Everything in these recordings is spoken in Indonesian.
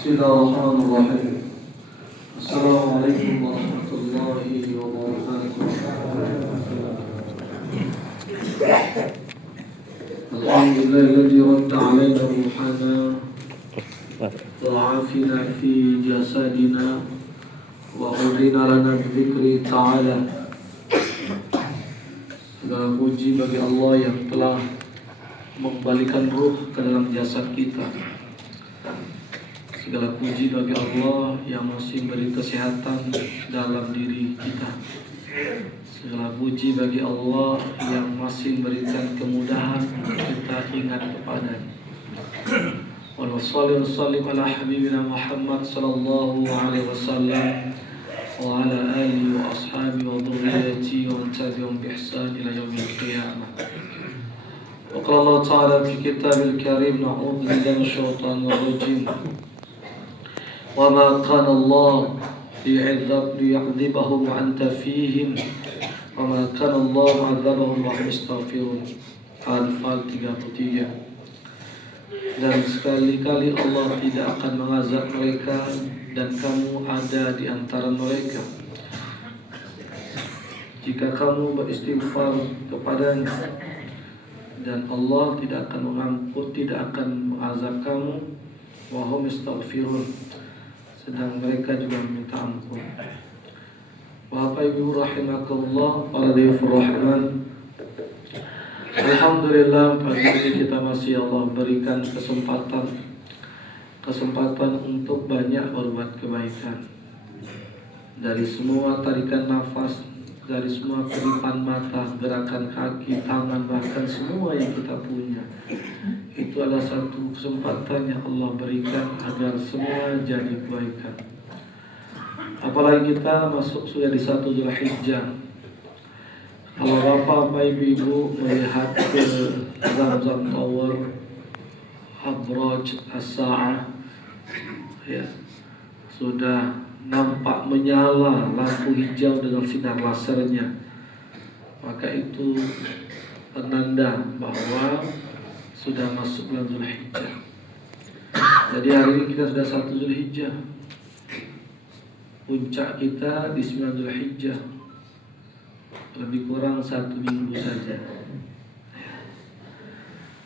بسم الله الرحمن الرحيم. السلام عليكم ورحمة الله وبركاته. الحمد لله الذي رد علينا روحنا وعافنا في جسدنا وأذن لنا بذكر تعالى. Segala puji bagi Allah yang telah mengembalikan ruh ke dalam jasad kita. Segala puji bagi Allah yang masih beri kesehatan dalam diri kita. Segala puji bagi Allah yang masih memberikan kemudahan untuk kita ingat kepadanya. Wa sallim ala habibina Muhammad sallallahu alaihi wasallam wa ala alihi wa ashabihi wa dhurriyyatihi wa tabi'ahum bi ihsan ila yaumil qiyamah. Wa qala Allah ta'ala fi kitabil karim na'udzu billahi minasyaitonir rajim. وما كان الله ليعذبهم وأنت فيهم وما كان الله معذبهم وهم يستغفرون. Al-Anfal 33. Dan sekali-kali Allah tidak akan mengazab mereka dan kamu ada di antara mereka jika kamu beristighfar kepadanya, dan Allah tidak akan mengampun, tidak akan mengazab kamu wa hum yastaghfirun, sedang mereka juga meminta ampun. Bapak Ibu rahimakumullah, para dhifur rahman, alhamdulillah pagi ini kita masih Allah berikan kesempatan untuk banyak berbuat kebaikan. Dari semua tarikan nafas, dari semua kedipan mata, gerakan kaki, tangan, bahkan semua yang kita punya, itu adalah satu kesempatan yang Allah berikan agar semua jadi kebaikan. Apalagi kita masuk sudah di 1 Zulhijjah. Kalau Bapak Ibu melihat ke Zamzam Tower, Abraj As-Sa'ah, ya, sudah nampak menyala lampu hijau dengan sinar lasernya, maka itu penanda bahwa sudah masuk bulan Zulhijjah. Jadi hari ini kita sudah 1 Zulhijjah. Puncak kita di 9 Zulhijjah. Lebih kurang 1 minggu saja.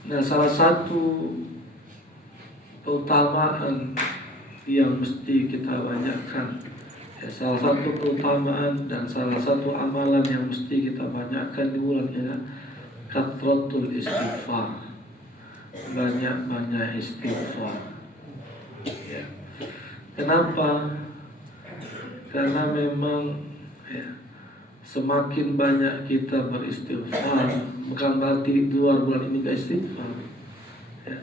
Nah, salah satu keutamaan yang mesti kita banyakkan, ya, salah satu keutamaan dan salah satu amalan yang mesti kita banyakkan di bulan ini, kathratul istighfar. Banyak-banyak istighfar, ya. Kenapa? Karena memang, ya, semakin banyak kita beristighfar, bukan berarti luar bulan ini gak istighfar, ya.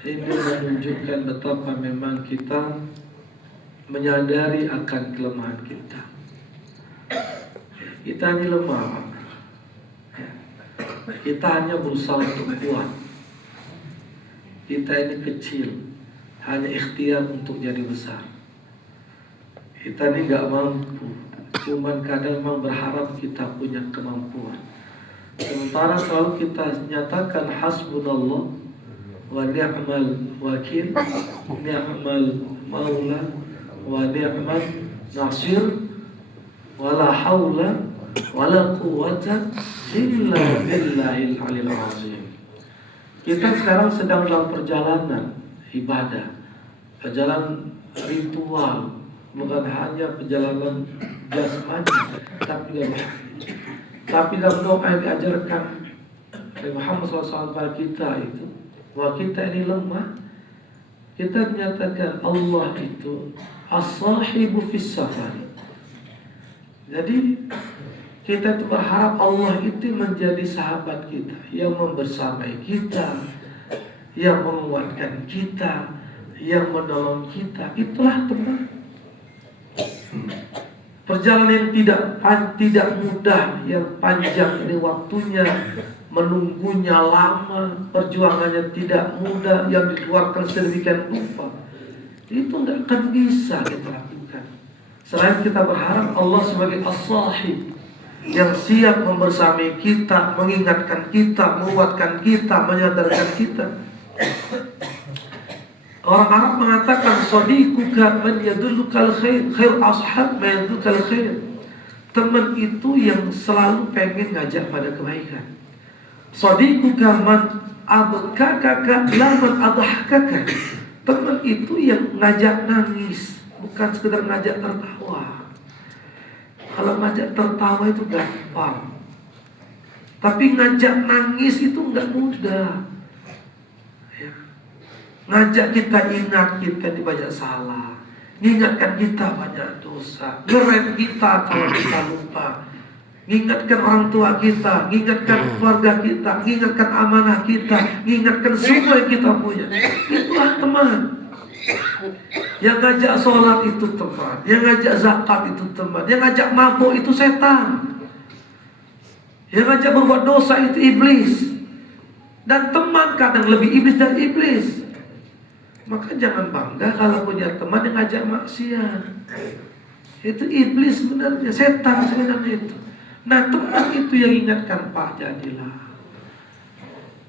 Ini menunjukkan betapa memang kita menyadari akan kelemahan kita. Kita ini lemah, ya. Kita hanya berusaha untuk kuat. Kita ini kecil, hanya ikhtiar untuk jadi besar. Kita ini gak mampu, cuman kadang memang berharap kita punya kemampuan. Sementara kalau kita nyatakan hasbunallah wa ni'mal wakil, ni'mal maula wa ni'mal nasir, wala hawla wala quwwata illa billahil aliyil azim. Kita sekarang sedang dalam perjalanan ibadah, perjalanan ritual, bukan hanya perjalanan jasmani, tapi dalam doa yang diajarkan oleh Muhammad SAW kepada kita itu, bahwa kita ini lemah. Kita menyatakan Allah itu as-sahibu fis safari. Jadi kita itu berharap Allah itu menjadi sahabat kita, yang membersamai kita, yang menguatkan kita, yang menolong kita. Itulah teman. Perjalanan yang tidak mudah, yang panjang ini waktunya, menunggunya lama, perjuangannya tidak mudah, yang dikeluarkan sedemikian rupa. Itu nggak akan bisa kita lakukan selain kita berharap Allah sebagai as-sahib, yang siap membersamai kita, mengingatkan kita, menguatkan kita, menyadarkan kita. Orang Arab mengatakan sadiquka man yadullukal khair, khair ashab man yadullukal khair. Teman itu yang selalu pengen ngajak pada kebaikan. Sadiquka man abkaka la man adhakaka. Teman itu yang ngajak nangis, bukan sekedar ngajak tertawa. Kalau ngajak tertawa itu gampang, tapi ngajak nangis itu enggak mudah. Ngajak kita ingat kita di banyak salah, mengingatkan kita banyak dosa, ngerem kita kalau kita lupa, mengingatkan orang tua kita, mengingatkan keluarga kita, mengingatkan amanah kita, mengingatkan semua yang kita punya. Itulah teman. Yang ngajak sholat itu teman, yang ngajak zakat itu teman, yang ngajak mabuk itu setan, yang ngajak berbuat dosa itu iblis. Dan teman kadang lebih iblis dari iblis. Maka jangan bangga kalau punya teman yang ngajak maksiat. Itu iblis sebenarnya, setan sebenarnya itu. Nah, teman itu yang ingatkan Pak, jadilah.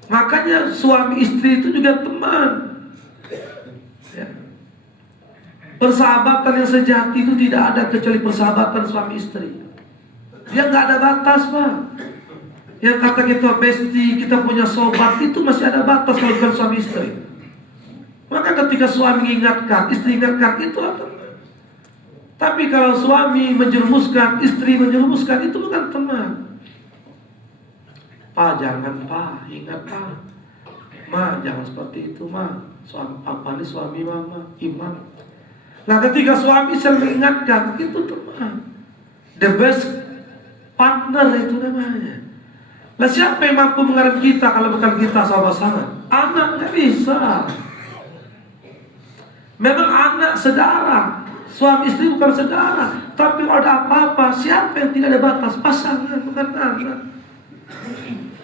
Makanya suami istri itu juga teman. Ya. Persahabatan yang sejati itu tidak ada kecuali persahabatan suami istri. Dia nggak ada batas, Pak. Yang kata kita bestie, kita punya sobat, itu masih ada batas kalau bukan suami istri. Maka ketika suami mengingatkan, istri ingatkan, itulah teman. Tapi kalau suami menjerumuskan, istri menjerumuskan, itu bukan teman. Pak, jangan Pak, ingat Pak. Ma, jangan seperti itu Ma. Suami Papa ini suami Mama, imam. Nah, ketika suami sering mengingatkan, itu teman. The best partner itu namanya. Nah, siapa yang mampu mengerti kita kalau bukan kita sama-sama? Anak nggak bisa. Memang anak saudara, suami istri bukan saudara. Tapi kalau ada apa-apa, siapa yang tidak ada batas? Pasangan, bukan anak.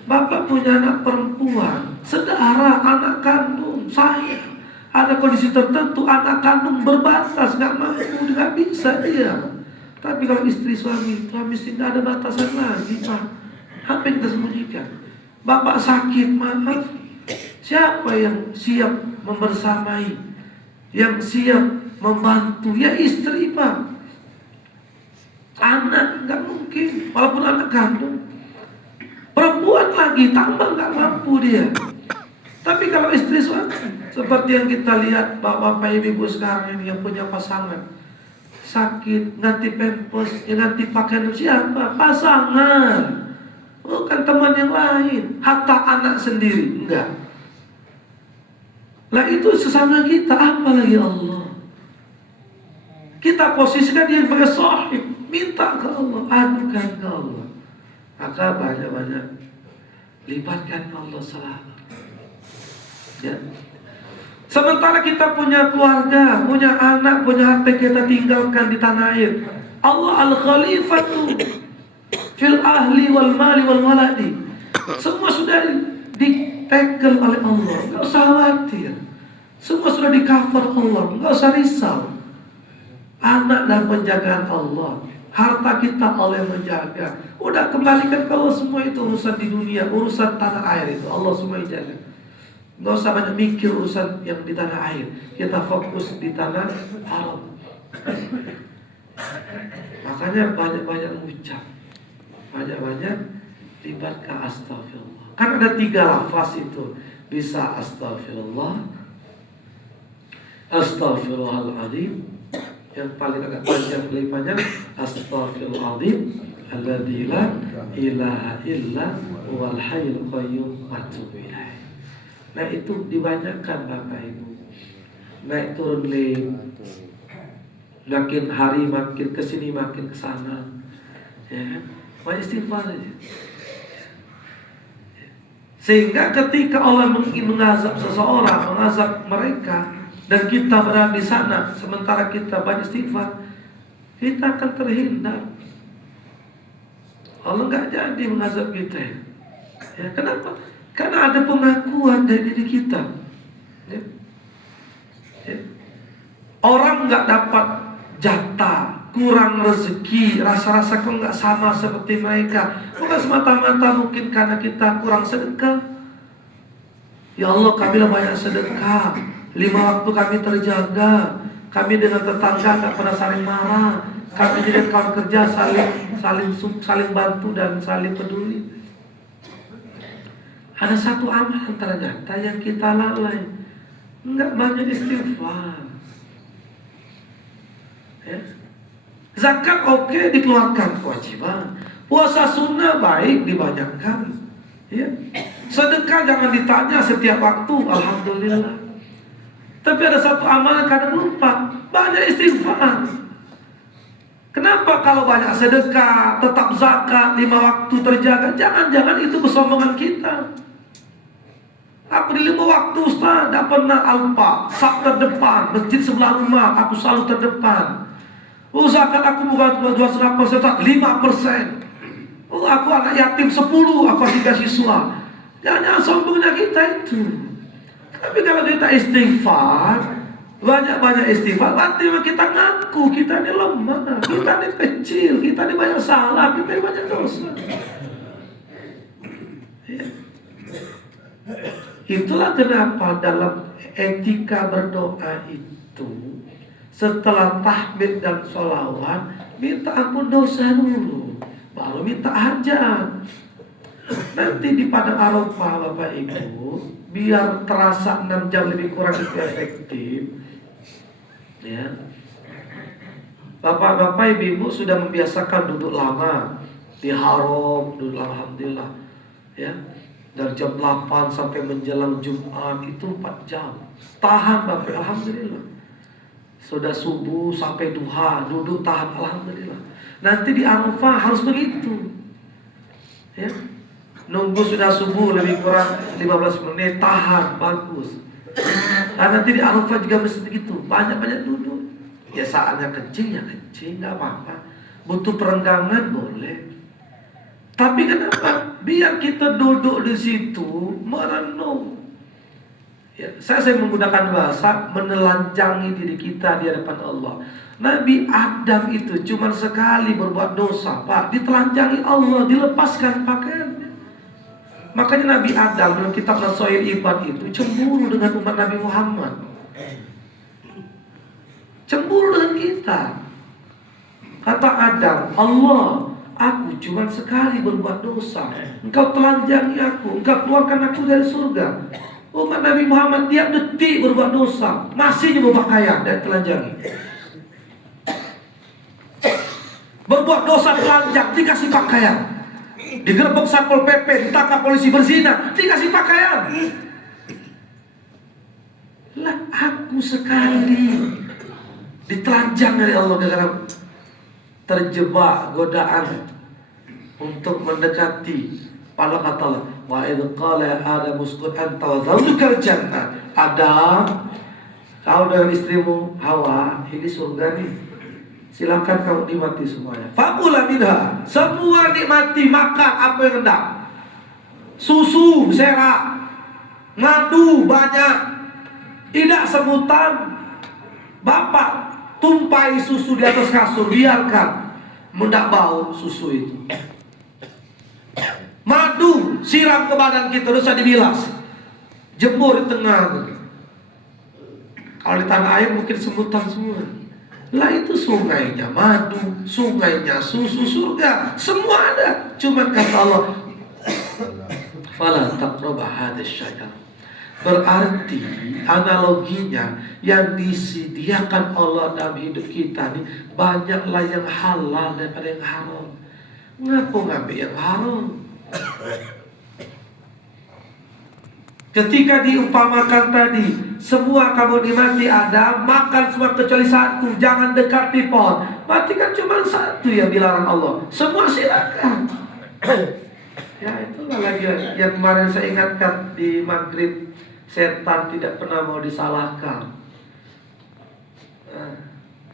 Bapak punya anak perempuan, saudara, anak kandung, saya. Ada kondisi tertentu, anak kandung berbatas, nggak mampu, nggak bisa dia. Tapi kalau istri suami istri nggak ada batasan lagi, Pak. Apa yang kita sembunyikan? Bapak sakit, maaf. Siapa yang siap membersamai? Yang siap membantu? Ya istri, Pak. Anak nggak mungkin, walaupun anak kandung. Perempuan lagi tambah nggak mampu dia. Tapi kalau istri suami, seperti yang kita lihat bapak ibu sekarang ini yang punya pasangan sakit, ganti pampers, yang ganti pakaian siapa? Pasangan, bukan teman yang lain. Hatta anak sendiri enggak. Lah itu sesama kita, apalagi Allah. Kita posisikan dia sebagai sahib, minta ke Allah, adukan ke Allah. Maka banyak-banyak libatkan Allah selalu. Ya. Sementara kita punya keluarga, punya anak, punya harta kita tinggalkan di tanah air. Allah al-khalifatu fil ahli wal mali wal waladi. Semua sudah ditekel oleh Allah, nggak usah khawatir. Semua sudah di cover Allah, nggak usah risau. Anak dan penjagaan Allah, harta kita Allah yang menjaga. Udah kembalikan kalau semua itu urusan di dunia, urusan tanah air itu Allah semua yang jaga. Nggak usah banyak mikir urusan yang di tanah air. Kita fokus di tanah haram. Makanya banyak-banyak mengucap, banyak-banyak libatkan astagfirullah. Kan ada 3 lafaz itu. Bisa astagfirullah, astaghfirullahaladzim, yang paling agak panjang lebih panjang, astaghfirullahaladzim alladzi la ilaha illa huwal hayyul qayyum wa atubu ilaih. Nah itu dibanyakan Bapak Ibu. Naik turun lem, makin hari makin kesini makin kesana, ya, banyak istighfar aja. Sehingga ketika Allah ingin mengazab seseorang, mengazab mereka, dan kita berada di sana, sementara kita banyak istighfar, kita akan terhindar. Allah nggak jadi mengazab kita. Ya, kenapa? Karena ada pengakuan dari diri kita. Ya. Ya. Orang nggak dapat jatah, kurang rezeki, rasa-rasa kok nggak sama seperti mereka. Bukan semata-mata mungkin karena kita kurang sedekah. Ya Allah, kamilah banyak sedekah. 5 waktu kami terjaga. Kami dengan tetangga tak pernah saling marah. Kami dengan kawan kerja saling bantu dan saling peduli. Ada satu amalan ternyata yang kita lalai. Enggak banyak istighfar. Ya. Zakat oke, dikeluarkan, kewajiban. Puasa sunnah baik, dibanyakkan. Ya. Sedekah jangan ditanya setiap waktu, alhamdulillah. Tapi ada satu amalan kadang lupa, banyak istighfar. Kenapa kalau banyak sedekah, tetap zakat, 5 waktu terjaga? Jangan-jangan itu kesombongan kita. Aku di 5 waktu Ustaz, tidak pernah alpa, sak terdepan, masjid sebelah rumah, aku selalu terdepan. Zakat aku bukan 2,5%, 5%. Aku anak yatim 10, aku kasih siswa. Jangan sombongnya kita itu. Tapi kalau kita istighfar, banyak-banyak istighfar, berarti kita ngaku kita ini lemah, kita ini kecil, kita ini banyak salah, kita ini banyak dosa. Ya. Itulah kenapa dalam etika berdoa itu, setelah tahmid dan sholawat, minta ampun dosa dulu, baru minta hajat. Nanti di Padang Arafah Bapak Ibu, biar terasa 6 jam lebih kurang itu efektif. Ya. Bapak-bapak ibu sudah membiasakan duduk lama di haram, duduk lama, alhamdulillah. Ya. Dari jam 8 sampai menjelang Jumat itu 4 jam. Tahan Bapak, alhamdulillah. Sudah subuh sampai duha, duduk tahan, alhamdulillah. Nanti di Arafah harus begitu. Ya. Nunggu sudah subuh lebih kurang 15 menit, tahan, bagus. Nah, nanti di Arafah juga mesti begitu, banyak-banyak duduk. Ya saatnya kencing, ya kencing, gak apa-apa. Butuh perenggangan boleh. Tapi kenapa? Biar kita duduk di situ merenung. Ya, saya menggunakan bahasa menelanjangi diri kita di hadapan Allah. Nabi Adam itu cuma sekali berbuat dosa, Pak, ditelanjangi Allah, dilepaskan pakaiannya. Makanya Nabi Adam dalam kitab Nasoir Ibad itu cemburu dengan umat Nabi Muhammad. Cemburu dengan kita. Kata Adam, Allah, aku cuma sekali berbuat dosa. Engkau telanjangi aku, engkau keluarkan aku dari surga. Umat Nabi Muhammad tiap detik berbuat dosa, masih berpakaian dan telanjangi. Berbuat dosa telanjang, dikasih pakaian. Digerebek Satpol PP, ditangkap polisi berzina, dikasih pakaian. Lah aku sekali ditelanjang dari Allah gara-gara terjebak godaan untuk mendekati. Pada kata Allah, wa idh qala ya Adam uskun anta wa zawjukal jannah. Adam, kau dengan istrimu Hawa, ini surga nih. Silakan kamu nikmati semuanya. Fakula minha, semua nikmati, makan apa yang hendak. Susu serak, madu banyak, tidak sebutan. Bapak tumpai susu di atas kasur, biarkan, mendak bau susu itu. Madu siram ke badan kita, dosa dibilas, jemur di tengah. Kalau di tanah air mungkin sebutan semua. Lah itu sungainya madu, sungainya susu surga, semua ada. Cuma kata Allah, fala taqrabu hadzal syajar. Berarti analoginya yang disediakan Allah dalam hidup kita nih banyaklah yang halal daripada yang haram. Ngapa ngambil yang haram? Ketika diumpamakan tadi, semua kamu nikmati ada, makan semua kecuali satu, jangan dekati pohon. Berarti kan cuma satu yang dilarang Allah. Semua silakan. Ya itulah lagi yang kemarin saya ingatkan di maghrib, setan tidak pernah mau disalahkan.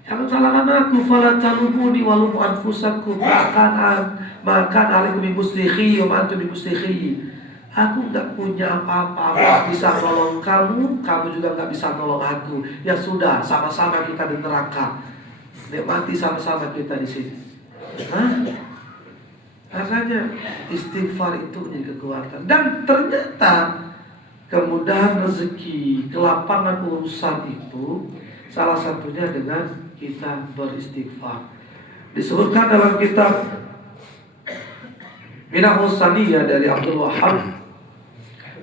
Jangan salahkan aku, fala talumuni walumu anfusakum, makan alaikum bimuslikhi wa antum bimuslikhi. Aku nggak punya apa-apa bisa nolong kamu, kamu juga nggak bisa nolong aku. Ya sudah, sama-sama kita di neraka. Nikmati sama-sama kita di sini. Makanya istighfar itu menjadi kekuatan. Dan ternyata kemudahan rezeki, kelapangan urusan itu salah satunya dengan kita beristighfar. Disebutkan dalam kitab Minahus Saniyah dari Abdul Wahab,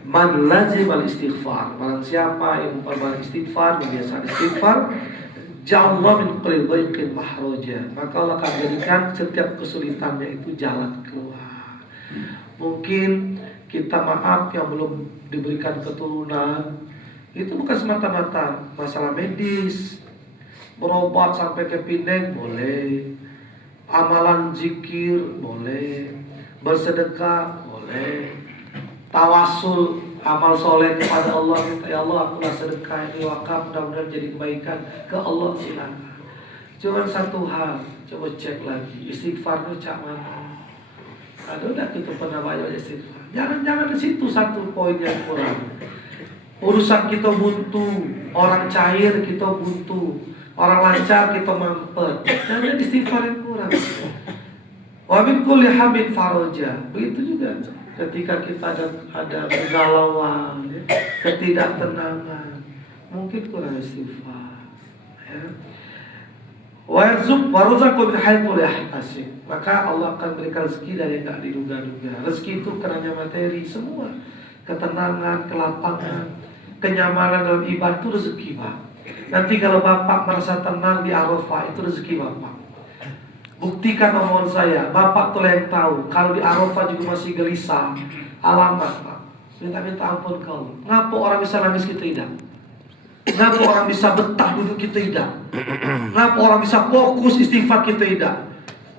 man lazimal istighfar, barang siapa yang memperbanyak istighfar, membiasakan istighfar, ja'allahu min kulli dhaiqin mahraja, maka Allah akan jadikan setiap kesulitannya itu jalan keluar. Mungkin kita maaf yang belum diberikan keturunan, itu bukan semata-mata masalah medis, berobat sampai ke Pineng boleh, amalan zikir boleh, bersedekah boleh, tawasul amal soleh kepada Allah, minta ya Allah akulah sedekah ini wakaf mudah-mudahan jadi kebaikan ke Allah, silakan. Cuma satu hal, coba cek lagi istighfarnya cak mana. Ada udah kita pernah banyak istighfar. Jangan di situ satu poin yang kurang. Urusan kita buntu, orang cair kita buntu, orang lancar kita mampet. Jangan istighfar yang kurang. Wa min kulli hamid faraja. Begitu juga ketika kita ada kegalauan, ketidaktenangan, mungkin kurang istighfar. Ya. Wa yarzuq wa razaqu min haitsu la yahtasib. Maka Allah akan berikan rezeki dari yang tidak diduga-duga. Rezeki itu kerana materi semua. Ketenangan, kelapangan, kenyamanan dalam ibadah itu rezeki, Pak. Nanti kalau Bapak merasa tenang di Arafah, itu rezeki Bapak. Buktikan omongan saya, Bapak tuh yang tahu. Kalau di Arafah juga masih gelisah, alamat Pak, minta ampun kau. Ngapa orang bisa nangis kita tidak? Ngapa orang bisa betah duduk kita tidak? Ngapa orang bisa fokus istighfar kita tidak?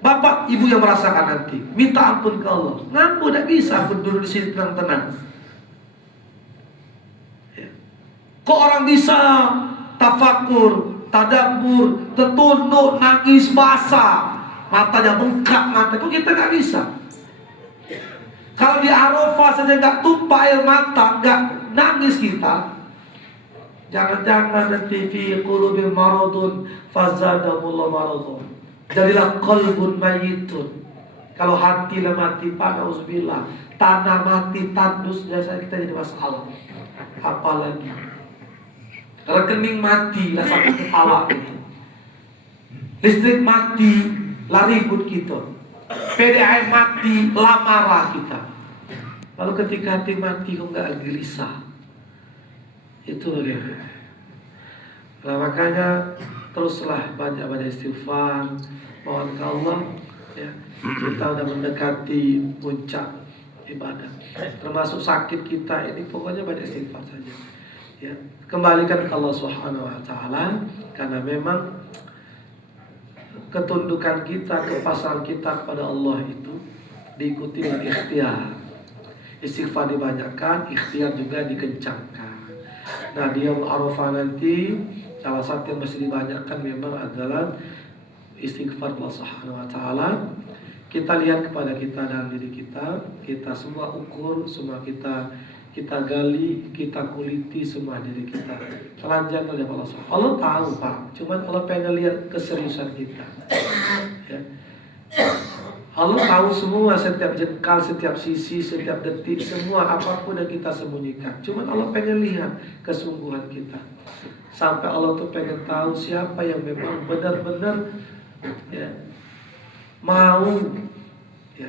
Bapak, ibu yang merasakan nanti, minta ampun ke Allah. Ngapa tidak bisa aku duduk di sini tenang-tenang? Ya. Kok orang bisa tafakur, tadabbur, tertunduk, nangis basah, matanya bengkak mata, kok kita nggak bisa? Kalau di Arafah saja nggak tumpah air mata, nggak nangis kita, jangan-jangan nanti fi qulubil maradun fazadahumullahu maradun. Jadilah qalbun mayyitun. Kalau hati lah mati, na'udzubillah, tanah mati, tandus, biasanya kita jadi masalah. Apalagi rekening mati, lah sakit kepala itu. Listrik mati, lah ribut kita. PDAM mati, lah marah kita. Lalu ketika hati mati, kok nggak gelisah? Itu bagaimana? Nah, makanya teruslah banyak-banyak istighfar, mohon ke Allah, ya. Kita udah mendekati puncak ibadah. Termasuk sakit kita ini, pokoknya banyak istighfar saja. Ya, kembalikan ke Allah Subhanahu wa taala, karena memang ketundukan kita, kepasrahan kita kepada Allah itu diikuti dengan ikhtiar. Istighfar dibanyakan, ikhtiar juga dikencangkan. Nah, di Yaumul Arafah nanti salah satu yang mesti dibanyakan memang adalah istighfar Allah Subhanahu wa taala. Kita lihat kepada kita dan diri kita semua ukur, semua kita gali, kita kuliti semua diri kita. Telanjang oleh Allah Subhanahu. Allah tahu, Pak. Cuman Allah pengen lihat keseriusan kita. Ya. Allah tahu semua, setiap jengkal, setiap sisi, setiap detik, semua apapun yang kita sembunyikan. Cuman Allah pengen lihat kesungguhan kita. Sampai Allah tuh pengen tahu siapa yang memang benar-benar, ya, mau, ya,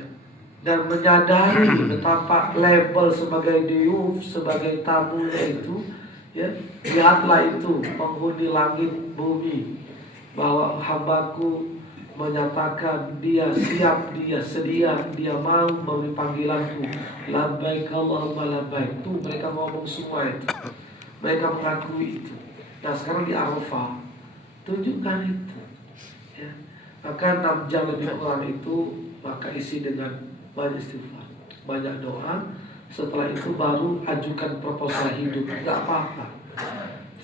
dan menyadari betapa label sebagai diyuf, sebagai tamunya itu, ya, lihatlah itu penghuni langit bumi, bahwa hambaku menyatakan dia siap, dia sedia, dia mau memenuhi panggilanku. Labbaik Allahumma labbaik. Tuh mereka ngomong semua itu, mereka mengakui itu. Nah, sekarang di Arafah tunjukkan itu, ya. Maka 6 jam lebih kurang itu, maka isi dengan banyak istighfar, banyak doa. Setelah itu baru ajukan proposal hidup. Gak apa-apa.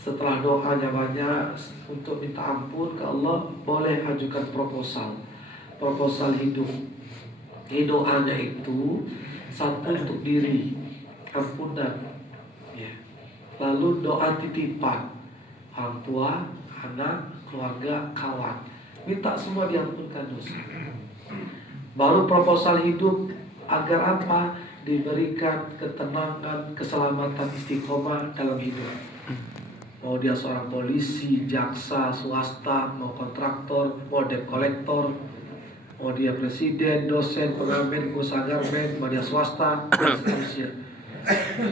Setelah doanya banyak untuk minta ampun ke Allah, boleh ajukan proposal hidup. Ini doanya itu satu untuk diri, ampunan, ya. Lalu doa titipan, orang tua, anak, keluarga, kawan, minta semua diampunkan dosa. Baru proposal hidup, agar apa? diberikan ketenangan, keselamatan, istiqomah dalam hidup. Mau dia seorang polisi, jaksa, swasta, mau kontraktor, mau debt collector, mau dia presiden, dosen, pengamen, pengusaha garmen, mau dia swasta, dan seterusnya.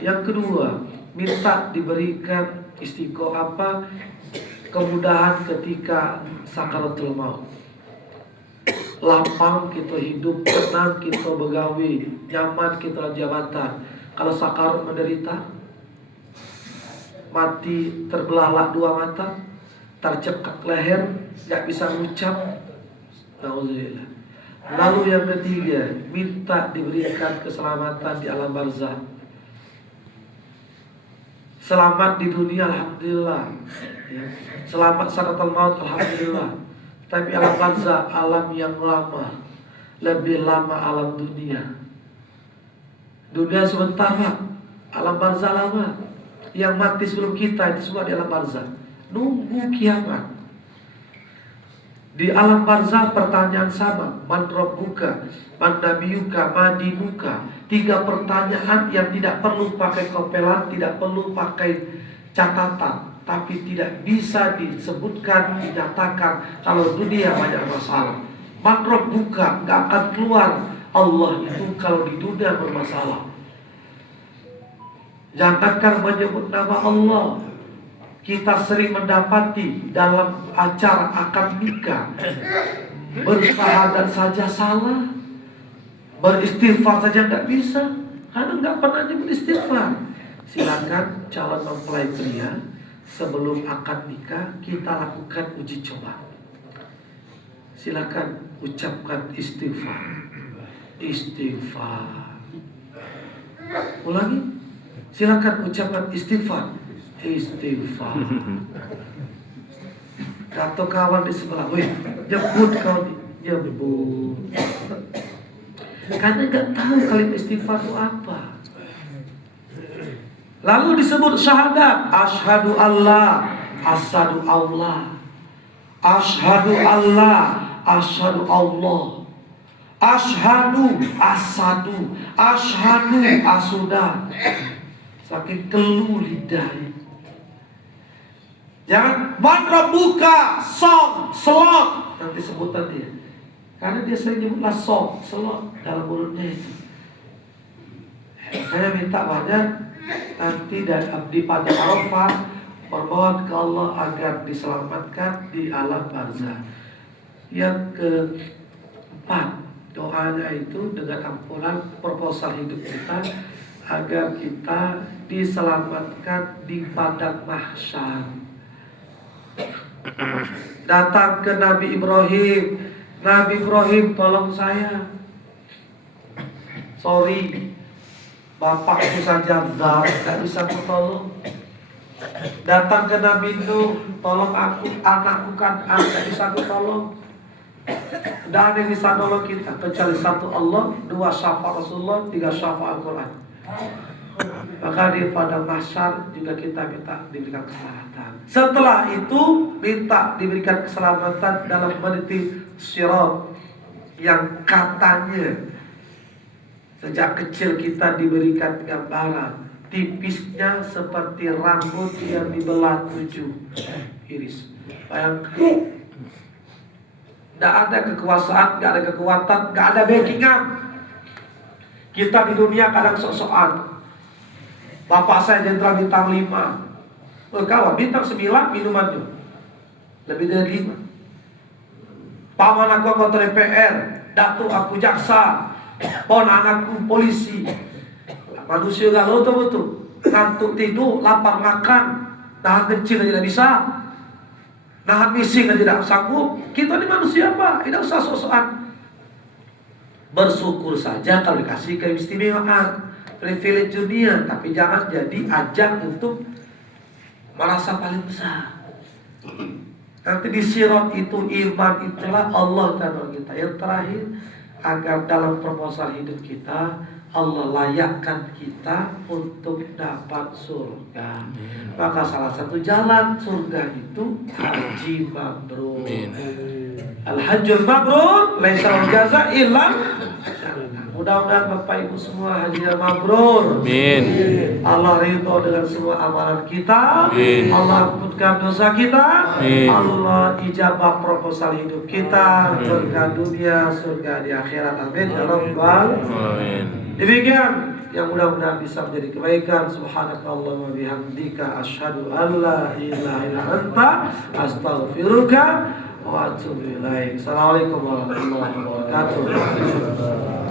Yang kedua, minta diberikan istiqomah, kemudahan ketika sakaratul maut. Lapang kita hidup, tenang kita begawi, nyaman kita jabatan. Kalau sakarat menderita, mati terbelalak dua mata, tercekak leher, nggak bisa mengucap. Nauzubillah. Lalu yang ketiga, minta diberikan keselamatan di alam barzah. Selamat di dunia, alhamdulillah. Ya. Selamat sakaratul maut, alhamdulillah. Tapi alam barzah, alam yang lama, lebih lama alam dunia. Dunia sementara, alam barzah lama. Yang mati sebelum kita itu semua di alam barzah. Nunggu kiamat. Di alam barzah pertanyaan sama, man rabbuka, man nabiyuka, man dinuka. 3 pertanyaan yang tidak perlu pakai kompelan, tidak perlu pakai catatan, tapi tidak bisa disebutkan, dinyatakan kalau dunia banyak masalah. Man rabbuka, gak akan keluar Allah itu kalau di dunia bermasalah. Jangankan menyebut nama Allah, kita sering mendapati dalam acara akad nikah, bersyahadat saja salah, beristighfar saja nggak bisa, karena nggak pernah nyebut istighfar. Silakan calon mempelai pria, sebelum akad nikah kita lakukan uji coba. Silakan ucapkan istighfar. Istighfar. Ulangi. Silakan ucapkan istighfar. Istighfar. Kata kawan di sebelah, weh, jemput kau, jemput. Karena nggak tahu kalimat istighfar itu apa. Lalu disebut syahadat, asyhadu Allah, asyhadu Allah, asyhadu Allah, asyhadu Allah, asyhadu asadu, asyhadu asuda. Saking keluh lidahnya. Jangan man rabbuka, song, slot, nanti sebutan dia. Karena dia sering nyebutlah song, slot dalam mulutnya itu. Saya minta banyak nanti di pada Arafah bermohon ke Allah agar diselamatkan di alam barzah. Yang keempat, doanya itu dengan ampunan proposal hidup kita agar kita diselamatkan di padang mahsyar. Datang ke Nabi Ibrahim, Nabi Ibrahim tolong saya. Sorry, bapakku saja gak bisa aku tolong. Datang ke Nabi Nuh, tolong aku, anakku kan gak bisa aku tolong. Tidak ada yang bisa tolong kita kecuali satu Allah, 2 syafaat Rasulullah, 3 syafaat Al-Quran. Maka di padang mahsyar juga kita minta diberikan keselamatan. Setelah itu minta diberikan keselamatan dalam meniti sirat yang katanya sejak kecil kita diberikan gambaran tipisnya seperti rambut yang dibelah 7 iris. Bayangkan, tidak ada kekuasaan, tidak ada kekuatan, tidak ada backingan. Kita di dunia kadang sok-sokan. Bapak saya jenderal bintang 5. Kawan bintang 9 minumannya lebih dari 5. Paman aku anggota DPR, datuk aku jaksa, pon anakku polisi. Manusia galau betul. Ngantuk tidur, lapar makan, nahan kecil aja tidak bisa, nahan misi aja tidak sanggup. Kita ini manusia apa? Tidak usah sok-sokan. Bersyukur saja kalau dikasih keistimewaan, privilege dunia, tapi jangan jadi ajang untuk merasa paling besar. Nanti di sirat itu iman itulah Allah dan kita. Yang terakhir, agar dalam proposal hidup kita Allah layakkan kita untuk dapat surga. Maka salah satu jalan surga itu haji mabrur. Al-hajjul mabrur laisa jaza illa jannah. Mudah-mudahan Bapak Ibu semua hajinya mabrur. Amin. Allah ridho dengan semua amalan kita. Amin. Allah ampunkan dosa kita. Amin. Allah ijabah proposal hidup kita. Surga dunia, surga di akhirat. Amin ya rabbal Amin. Demikian yang mudah-mudahan bisa menjadi kebaikan. Subhanakallahumma bihamdika asyhadu an la ilaha illa anta astaghfiruka wa atubu ilaik. Assalamualaikum warahmatullahi wabarakatuh.